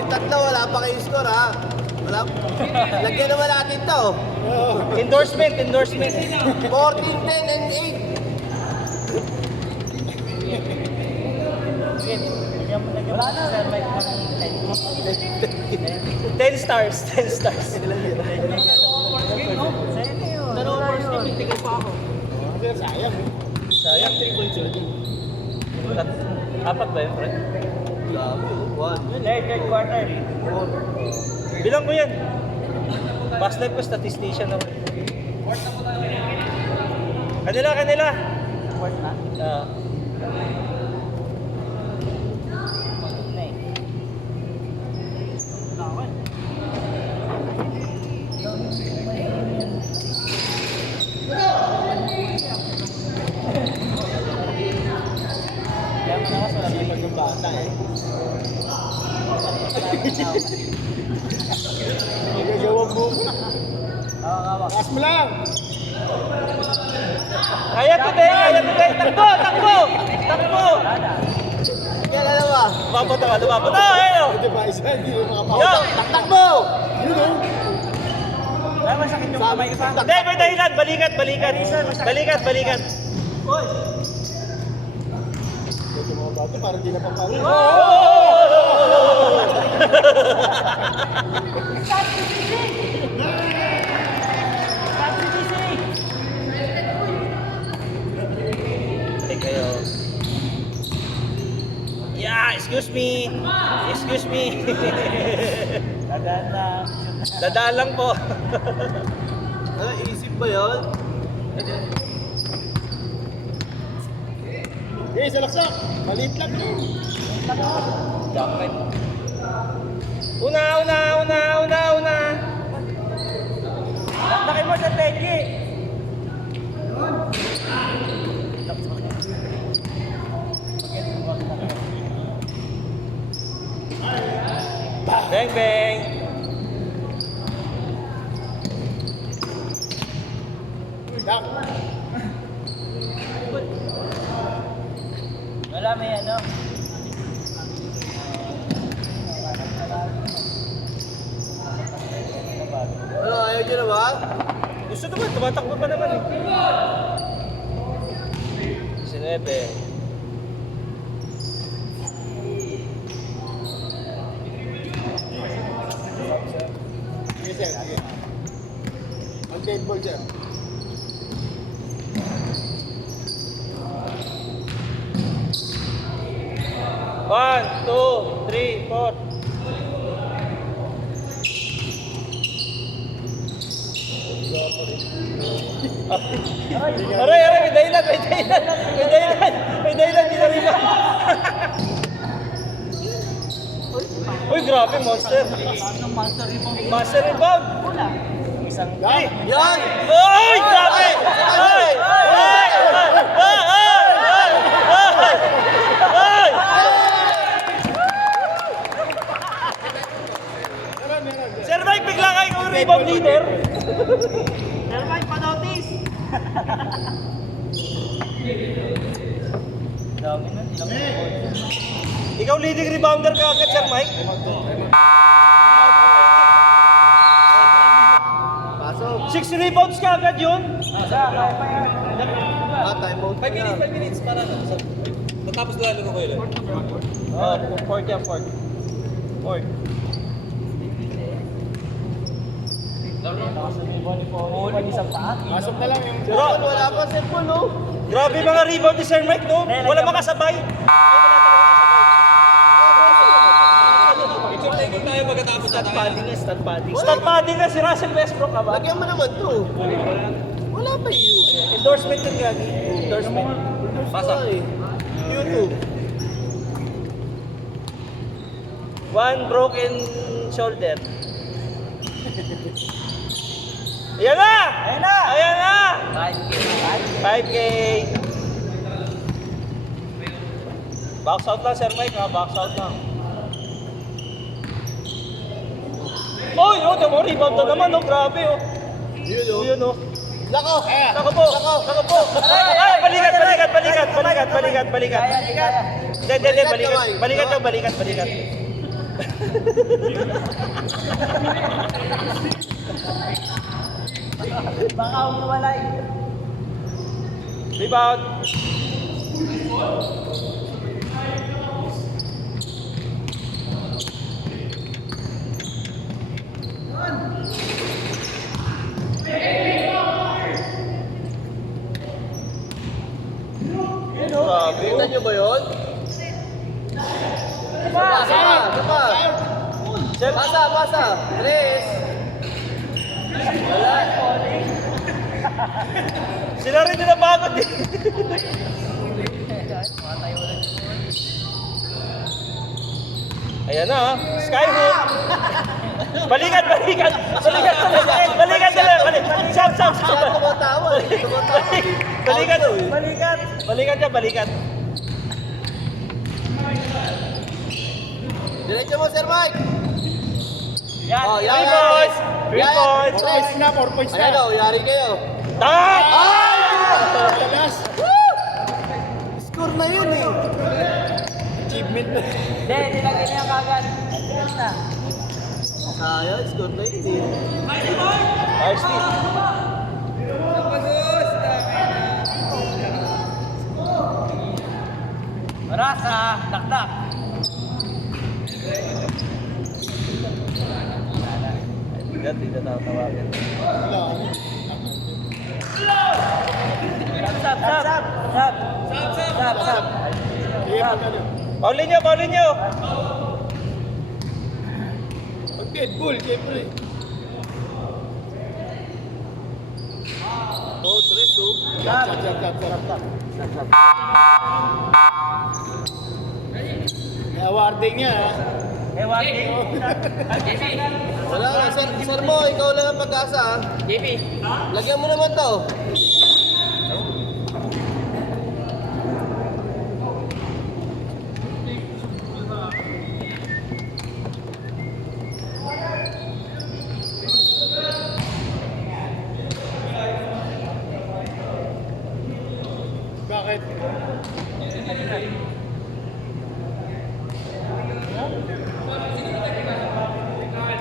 Yung tatlo, wala pa kayo score ha. Wala. Lagyan naman natin to. Endorsement, endorsement. 14, 10, and 10 stars, 10 stars. Sayang. 3 points yun. Apat ba yun, Fred? 8. Grabe, 1. Third quarter. Bilang ko yan. Past life ko, statistician ako. Kanila. Fourth na? Kaya malakas wala may pagbabata eh. Gagawang mo. Taas mo lang. Kaya today. Takbo! Yan, alam ba? Lumapot na, ayun! Hindi ba, isa, hindi mo Yo! makapawag. Taktak mo! Yun o. Ay, masakit yung kamay ko sa... Hindi, may dahilan. Balikat. Balikat. Oy! Ito mga bato, parang di na papawag. Balik kayo. Yeah, excuse me. Dadaan lang po. Ano, isip ba yun? Eh, salaksak! Maliit lang yun. Jacket. Una. Laki mo sa teki. Bang. Dak. Wala may ano. Ano, ayaw nyo na ba? Gusto naman, tumatakbo pa naman eh. 19. Sige, sir. Sige. Ang dead ball dyan. One, two, three, four. Aray, may dahilan, di na rin ba? Uy, grabe, monster. Master rebound. Isang three. Yan! Uy, grabe! Ay! Sir Mike, bigla kayong rebound leader. Sir Mike, pa-notice. Ikaw leading rebounder ka agad, Sir Mike. Pasok. 6 rebounds ka agad yun. Time out. 5 minutes para na. Natapos na lang ko yun. Oh, fourth yan. Fourth. Pasok na lang yung... Pero, Wala pa cellphone, no? grabe mga rebound ni Sir Mike, no? Wala makasabay. Ay, wala talaga kasabay. Ikot tayo pagkatapos na tayo. Stat padding na si Russell Westbrook ka ba? Lagyan mo naman to. Wala pa yun. Endorsement yun gagi. Endorsement. Pasok. YouTube. One broken shoulder. Ayan na! 5K. Box out lang, Sir Mike, ha? Box out lang. Oy, tamo, rebound na naman, oh. Grabe, oh. Yun, oh. Lako! Nako po. Ay, balikat. Hindi, balikat. Baka umiwalay. Rebound. Kita nyo ba yun? Pasa! Pasa! Tres! Wala. Sila rin yung napagod eh. Ayan na, oh. Skyhook. Balikan. Balikan dali. Sam. Siya tumatawa. Balikan. Diretso mo, Sir Mike! Yan, Oh, yan, 3 points. 3 yan. points. 4 points na, 4 points na. Ayan o, yari kayo. Tak! Talas. Score na yun eh. Achievement na. Hindi, nilagay niya kagad. Yan na. Sayang, score na yun eh. RC. Marasa, dakdak. Hindi na tatawagan. Sap. Sige, magkano? Paulin nyo. Pag dead bull, siyempre. Oh, tres oh. Sarap. May awarding niya, ha? Wala nga, sir mo, ikaw lang ang pag-asa ha. JP. Lagyan mo naman to. Bakit?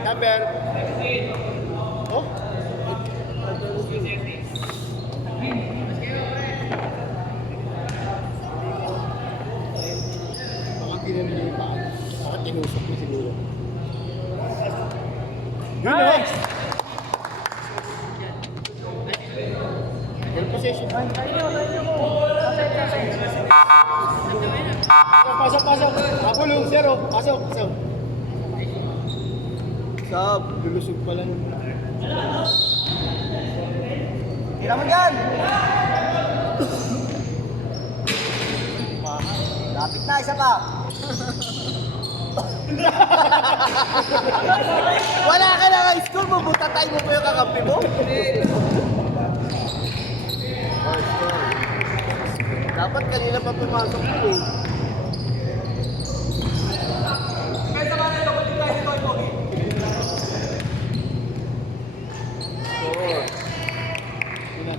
Number? Oh? Baka tinanong niyo pa. Baka tinusok niyo siguro. Nice! Full possession. Pasok. Apollo, zero. Pasok. Sab. Lulusog pala nun. Tira mo dyan! Lapit na, isa pa. Wala ka na nga score mo, butatay mo pa yung kakampi mo? Dapat kanina pa pumasok mo eh.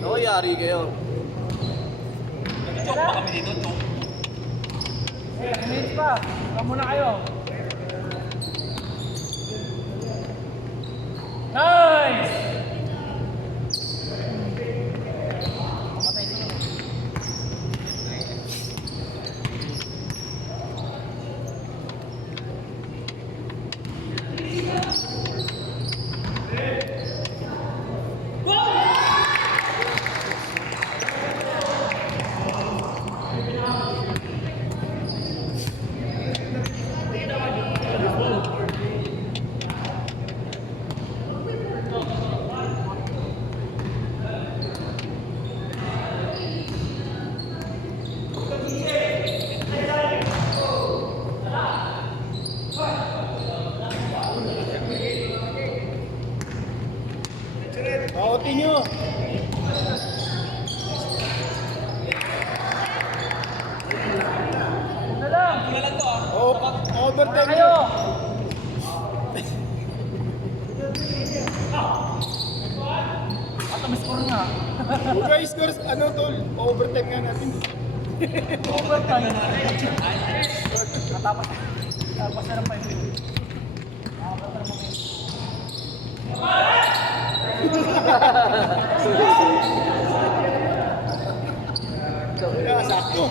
Oo, yari kayo. Minutes pa. Saka muna kayo. Nice! Pautin nyo. Overtime nyo. Huwag kayo scores, ano tol? Overtime nga natin. Overtime. Tapos na lang pa yun. Kaya sakto.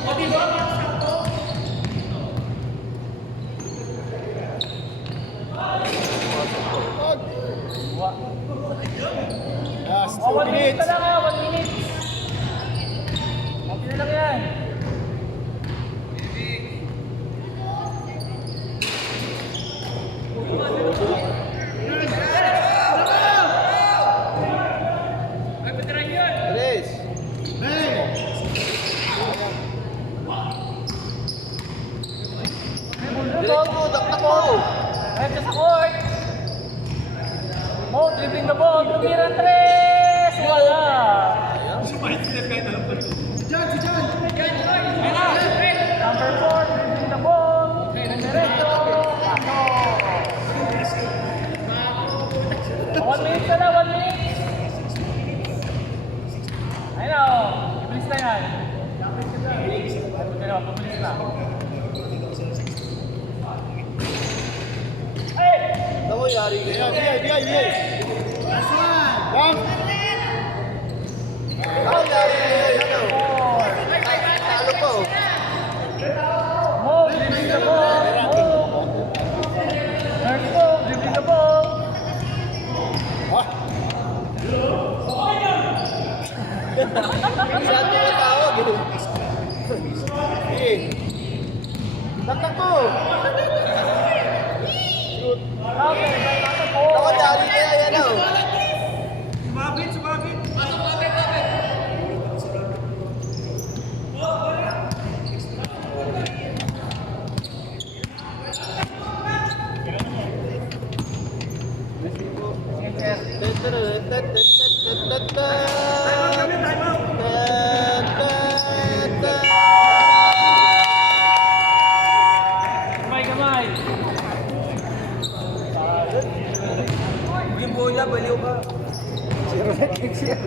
Last 2 1 minute minutes. na lang 1 minute. Okay na lang yan. Bilis. Diretso mo, daktak mo. Right sa court. Mo, dribbling the ball. Tumira 3. Wala. Number 4, dribbling the ball. Diretso. Pasok. 1 minute na lang, 1 minute. Ayun na, oh. Bilis na yan. Pero, pabilis na. Ako, yari ka yan. Bigay. Bang! Ako, yari ka yan. Ano? Talo po. Move, dribbling the ball. Move. Nurse mo, dribbling the ball. Ah! Saan mo yung tawag eh? Sige. Daktak mo. Okay, basta po. Ako, yari ka yan. Ano? Kamay, kamay. Yung bola, baliw ka. Zero na kicks yan.